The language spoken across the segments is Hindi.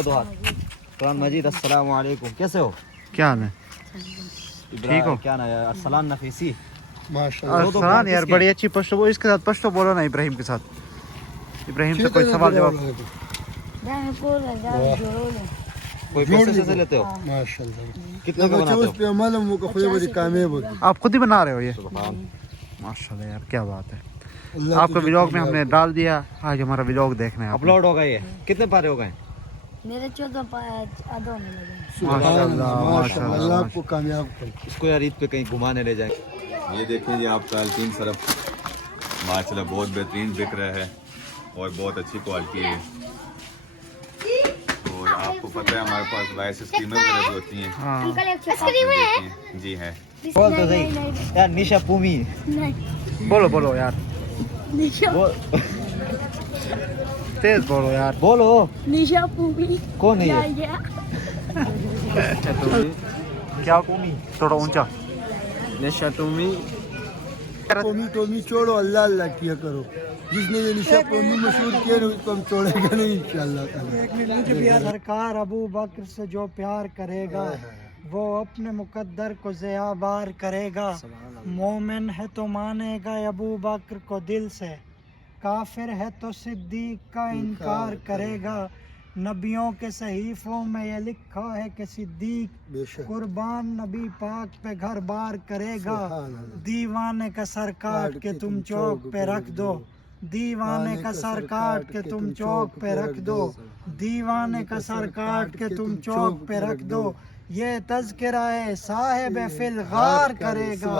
दो हाथ। कुरान मजीद। अस्सलाम वालेकुम, कैसे हो? क्या हाल है? ठीक हो? क्या ना यार, अरसलान नफीसी। माशाल्लाह। अरसलान यार बड़ी अच्छी पश्तो, वो इसके साथ पश्तो बोलो ना इब्राहिम के साथ। इब्राहिम से कोई सवाल जवाब। कोई पैसे से लेते हो? माशाल्लाह। कितने का बनाते हो? पे अमल हम को खुद बड़ी कामयाब होती। आप खुद ही बना रहे हो ये? सुभान। माशाल्लाह यार, क्या बात है। अल्लाह आपके तुझे व्लॉग में कामयाब हमने डाल दिया, आज हमारा व्लॉग देखना है आपने। अपलोड हो गए ये? कितने पारे हो गए? मेरे 14 आधा होने लगे। माशाल्लाह माशाल्लाह। माशाल्लाह। अल्लाह आपको कामयाब करे। इसको यार ईद पे कहीं घुमाने ले जाए। ये देखें जी आपका अल्पीन सरफ माशाल्लाह बहुत बेहतरीन बिक रहा है और बहुत अच्छी क्वालिटी है। और आपको पता है हमारे पास वैसे स्कीमें वगैरह भी होती हैं। हाँ जी है। बोल तो सही यार। निशा पूमी। नहीं बोलो बोलो यार, निशा तेज बोलो यार। बोलो। निशा पूमी कौन है ये? क्या थोड़ा ऊंचा। निशा पूमी। कौमी टोमी छोड़ो, अल्लाह अल्लाह किया करो। जिसने ये निशा कौमी मशहूर किया ना उसको हम छोड़ेगा नहीं इंशाअल्लाह ताला। सरकार अबू बकर से जो प्यार करेगा वो अपने मुकद्दर को ज़ियाबार करेगा। मोमिन है तो मानेगा अबू बकर को दिल से, काफिर है तो सिद्दीक का इनकार करेगा। नबियों के सहीफों में ये लिखा है कि सिद्दीक बेशक कुर्बान नबी पाक पे घर बार करेगा। सुभान अल्लाह। दीवाने का सर काट के तुम चौक पे रख दो, दीवाने का सर काट के तुम चौक पे रख दो, दीवाने का सर काट के तुम चौक पे रख दो। ये तज़किरा साहिब फिलगार करेगा,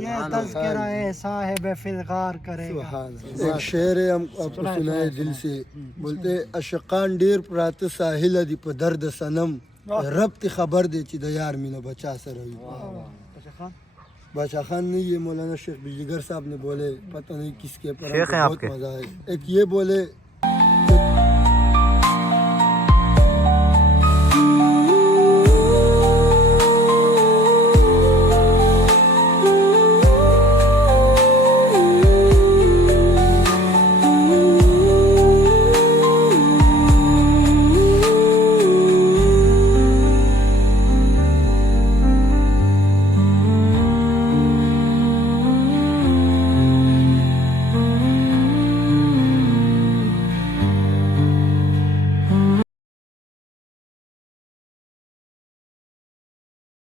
ये तज़किरा साहिब फिलगार करेगा। एक शेर है हम आपको सुनाए दिल से। बोलते अशकान डेर प्रात साहिल दी प दर्द सनम रब ती खबर दे ची दयार मीना बचा सर रही। बादशाह खान नहीं, ये मौलाना शेख बिजलीगर साहब ने बोले, पता नहीं किसके पर शेख हैं बहुत आपके? मजा है। एक ये बोले